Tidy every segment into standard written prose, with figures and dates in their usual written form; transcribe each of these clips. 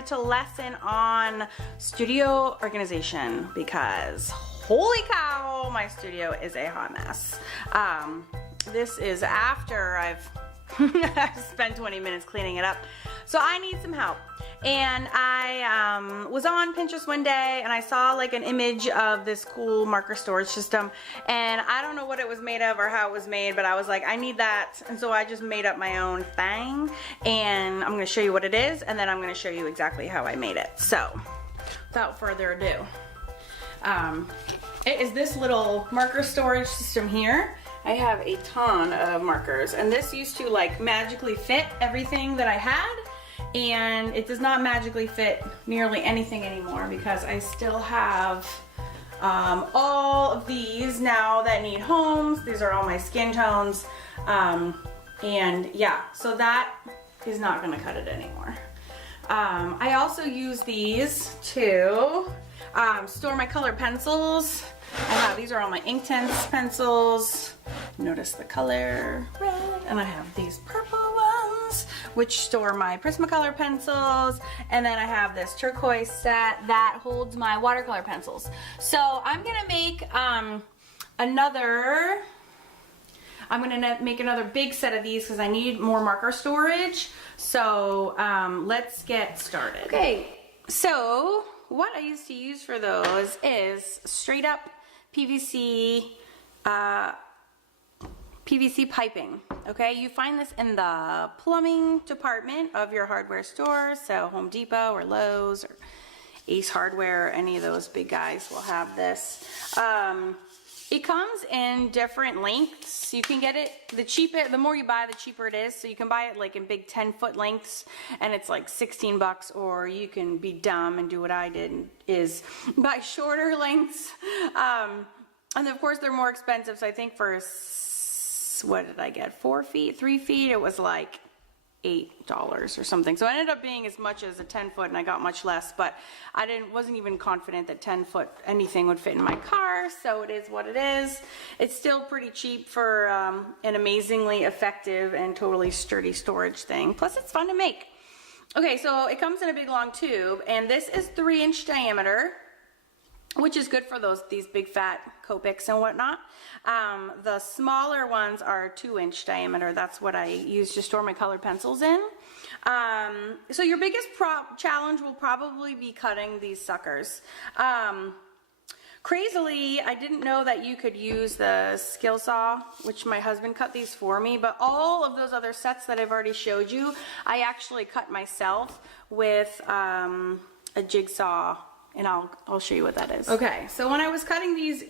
decided to lesson on studio organization because holy cow, my studio is a hot mess. This is after I've spent 20 minutes cleaning it up. So I need some help. And I was on Pinterest one day and I saw like an image of this cool marker storage system, and I don't know what it was made of or how it was made, but I was like, I need that. And so I just made up my own thing, and I'm gonna show you what it is, and then I'm gonna show you exactly how I made it. So without further ado, it is this little marker storage system here. I have a ton of markers, and this used to like magically fit everything that I had, and it does not magically fit nearly anything anymore because I still have all of these now that need homes. These are all my skin tones, and yeah, so that is not gonna cut it anymore. I also use these to store my colored pencils. These are all my Inktense pencils. Notice the color red, and I have these purple ones which store my Prismacolor pencils, and then I have this turquoise set that holds my watercolor pencils. So I'm gonna make another big set of these because I need more marker storage. So let's get started. Okay, so what I used to use for those is straight up PVC piping. Okay, you find this in the plumbing department of your hardware store, so Home Depot or Lowe's or Ace Hardware, any of those big guys will have this. It comes in different lengths. You can get it, the more you buy, the cheaper it is. So you can buy it like in big 10-foot lengths, and it's like 16 bucks, or you can be dumb and do what I did, is buy shorter lengths. And of course they're more expensive. So I think for, what did I get? 4 feet, 3 feet, it was like $8 or something. So it ended up being as much as a 10-foot, and I got much less, but I wasn't even confident that 10-foot anything would fit in my car, so it is what it is. It's still pretty cheap for an amazingly effective and totally sturdy storage thing. Plus it's fun to make. Okay, so it comes in a big long tube, and this is 3-inch diameter, which is good for these big fat Copics and whatnot. The smaller ones are 2-inch diameter. That's what I use to store my colored pencils in. So your biggest challenge will probably be cutting these suckers. Crazily, I didn't know that you could use the skill saw, which my husband cut these for me, but all of those other sets that I've already showed you, I actually cut myself with a jigsaw. And I'll show you what that is. Okay, so when I was cutting these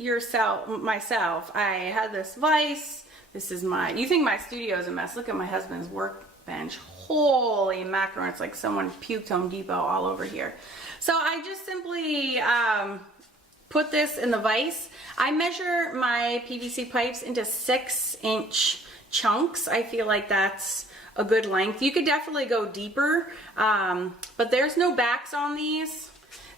myself, I had this vise. This is you think my studio is a mess. Look at my husband's workbench. Holy mackerel, it's like someone puked Home Depot all over here. So I just simply put this in the vise. I measure my PVC pipes into 6-inch chunks. I feel like that's a good length. You could definitely go deeper, but there's no backs on these.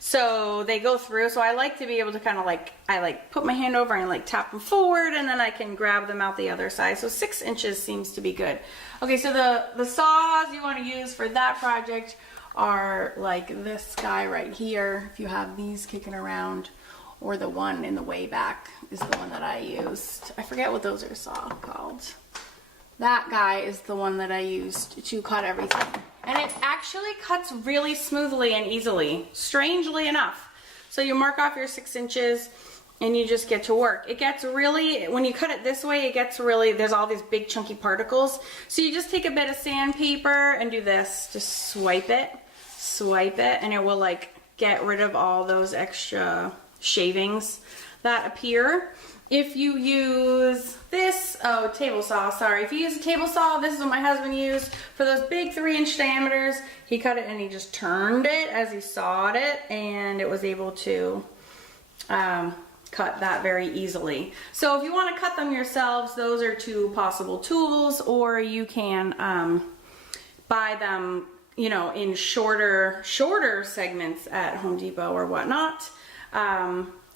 So they go through, so I like to be able to kind of I put my hand over and like tap them forward, and then I can grab them out the other side. So 6 inches seems to be good. Okay, so the saws you want to use for that project are like this guy right here, if you have these kicking around, or the one in the way back is the one that I used. I forget what those are called. That guy is the one that I used to cut everything. And it actually cuts really smoothly and easily, strangely enough. So you mark off your 6 inches and you just get to work. It gets really, when you cut it this way, it gets really, there's all these big chunky particles. So you just take a bit of sandpaper and do this, just swipe it, and it will like get rid of all those extra shavings that appear. If you use this, table saw, sorry. If you use a table saw, this is what my husband used for those big 3-inch diameters. He cut it and he just turned it as he sawed it, and it was able to cut that very easily. So if you want to cut them yourselves, those are 2 possible tools, or you can buy them, you know, in shorter segments at Home Depot or whatnot.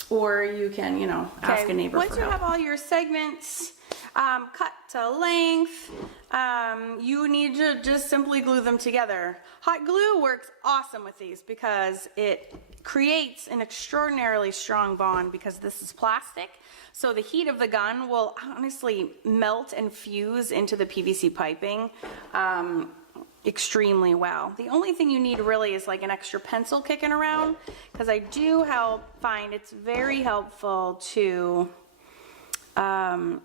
Or you can, you know, ask a neighbor for help. Once you have all your segments cut to length. You need to just simply glue them together. Hot glue works awesome with these because it creates an extraordinarily strong bond because this is plastic. So the heat of the gun will honestly melt and fuse into the PVC piping extremely well. The only thing you need really is like an extra pencil kicking around, because I do find it's very helpful to kind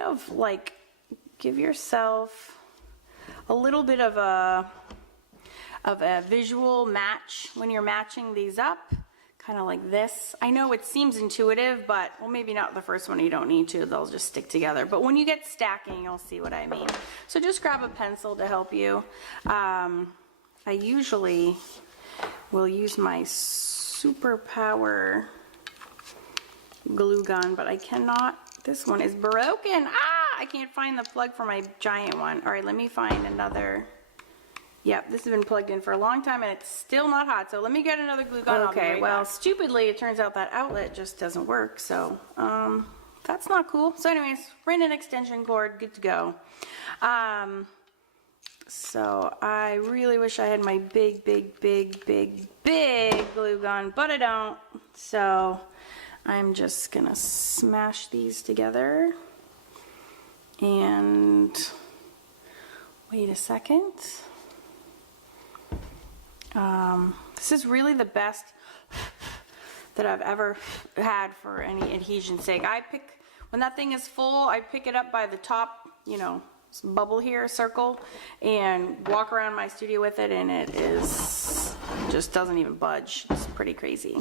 of like give yourself a little bit of a visual match when you're matching these up, kind of like this. I know it seems intuitive, but well, maybe not the first one, you don't need to, they'll just stick together. But when you get stacking, you'll see what I mean. So just grab a pencil to help you. I usually will use my Superpower glue gun, but I cannot. This one is broken. I can't find the plug for my giant one. All right, let me find another. Yep, this has been plugged in for a long time and it's still not hot. So let me get another glue gun. Okay, well, stupidly, it turns out that outlet just doesn't work. So that's not cool. So anyways, ran an extension cord, good to go. So I really wish I had my big glue gun, but I don't. So I'm just gonna smash these together. And wait a second. This is really the best that I've ever had for any adhesion sake. When that thing is full, I pick it up by the top, you know, bubble here, circle, and walk around my studio with it, and just doesn't even budge. It's pretty crazy.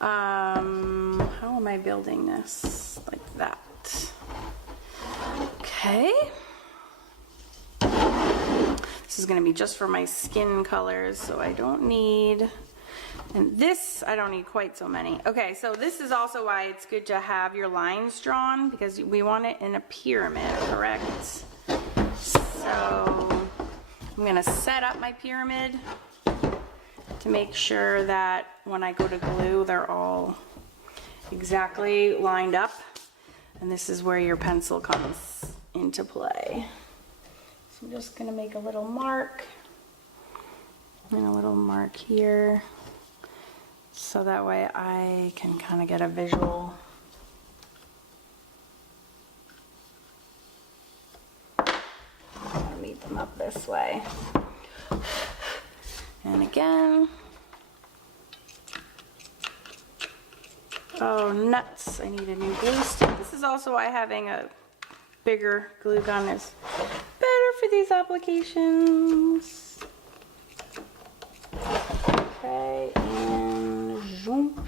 How am I building this? Like that. Okay. This is going to be just for my skin colors, so I don't need, and this, I don't need quite so many. Okay, so this is also why it's good to have your lines drawn, because we want it in a pyramid, correct? So I'm going to set up my pyramid to make sure that when I go to glue, they're all exactly lined up. And this is where your pencil comes into play. So I'm just going to make a little mark and a little mark here, so that way I can kind of get a visual. I'll meet them up this way. And again, oh nuts, I need a new glue stick. This is also why having a bigger glue gun is better for these applications. Okay, and zoom.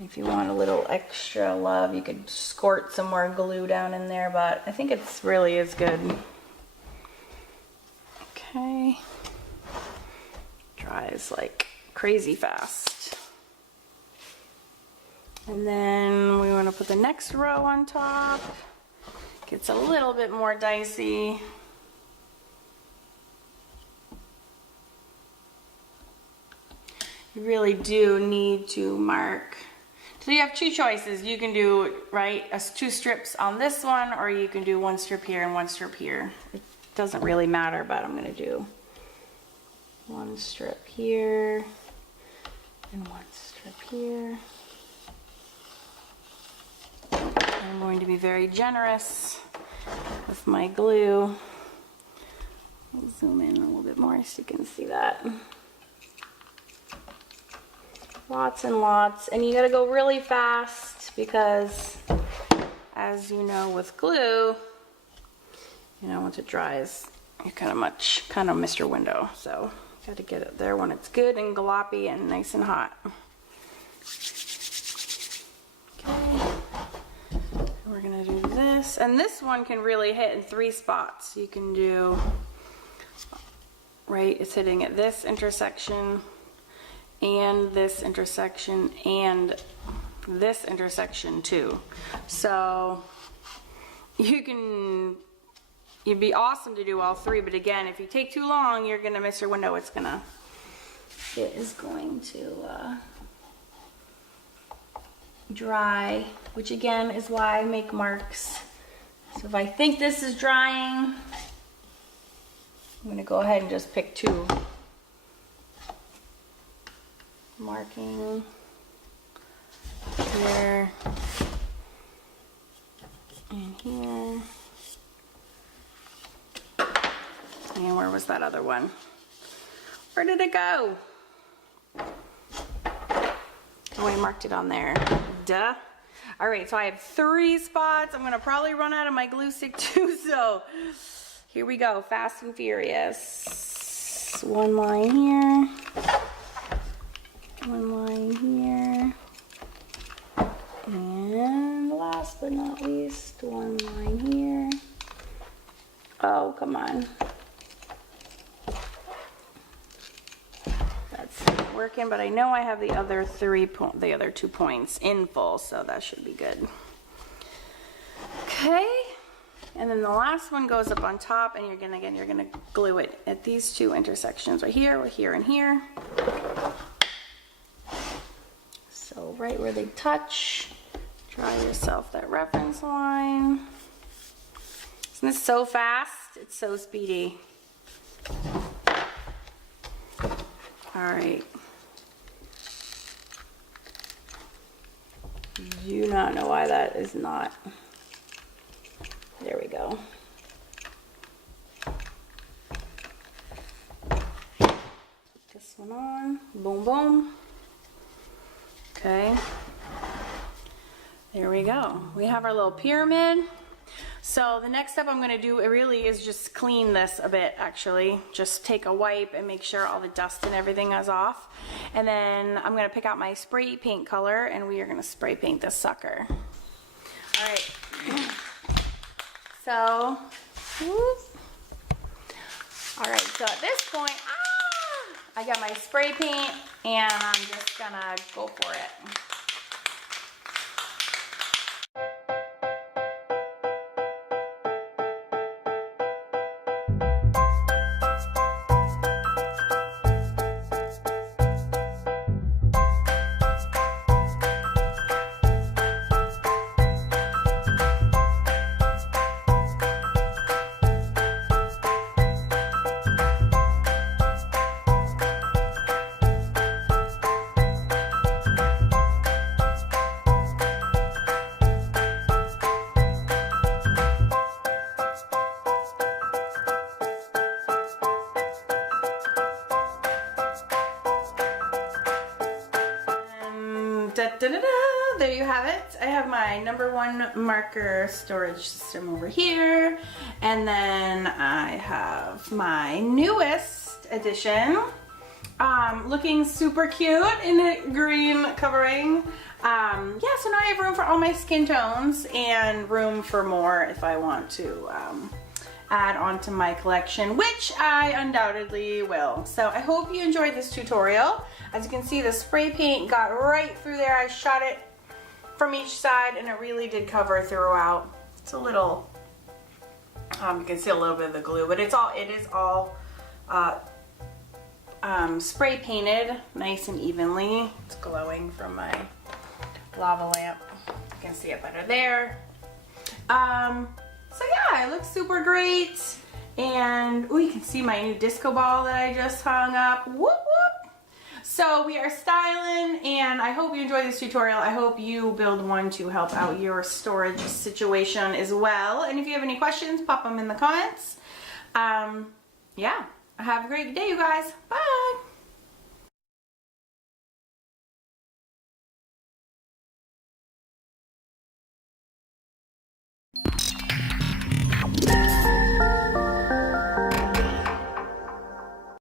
If you want a little extra love, you could squirt some more glue down in there, but I think it's really is good. Okay. Dries like crazy fast. And then we want to put the next row on top. Gets a little bit more dicey. You really do need to mark. So you have two choices. You can do, right, two strips on this one, or you can do one strip here and one strip here. It doesn't really matter, but I'm going to do one strip here and one strip here. I'm going to be very generous with my glue. I'll zoom in a little bit more so you can see that. Lots and lots, and you gotta go really fast because, as you know, with glue, you know, once it dries, you kind of miss your window. So you gotta get it there when it's good and gloppy and nice and hot. Okay, we're gonna do this, and this one can really hit in 3 spots. You can do, right, it's hitting at this intersection, and this intersection, and this intersection too. So it'd be awesome to do all 3, but again, if you take too long, you're gonna miss your window. It's gonna it is going to dry, which again is why I make marks. So if I think this is drying, I'm gonna go ahead and just pick 2. Marking here and here. And where was that other one? Where did it go? Oh, I marked it on there. Duh. All right, so I have 3 spots. I'm gonna probably run out of my glue stick too, so here we go, fast and furious. 1 line here. 1 line here. And last but not least, 1 line here. Oh, come on. That's not working, but I know I have the other 2 points in full, so that should be good. Okay. And then the last one goes up on top, and you're gonna glue it at these 2 intersections right here, and here. So right where they touch, draw yourself that reference line. Isn't this so fast? It's so speedy. All right. Do not know why that is not. There we go. Put this one on. Boom, boom. Okay. There we go. We have our little pyramid. So the next step I'm going to do, it really is just clean this a bit, actually. Just take a wipe and make sure all the dust and everything is off. And then I'm going to pick out my spray paint color, and we are going to spray paint this sucker. All right. So, all right, so at this point, I got my spray paint, and I'm just going to go for it. There you have it. I have my #1 marker storage system over here, and then I have my newest edition, looking super cute in a green covering. Yeah, so now I have room for all my skin tones and room for more if I want to add on to my collection, which I undoubtedly will. So I hope you enjoyed this tutorial. As you can see, the spray paint got right through there. I shot it from each side, and it really did cover throughout. It's a little, you can see a little bit of the glue, but it is all spray painted nice and evenly. It's glowing from my lava lamp. You can see it better there. So yeah, it looks super great. And oh, you can see my new disco ball that I just hung up. Whoop whoop. So we are styling, and I hope you enjoyed this tutorial. I hope you build one to help out your storage situation as well. And if you have any questions, pop them in the comments. Yeah, have a great day, you guys. Bye.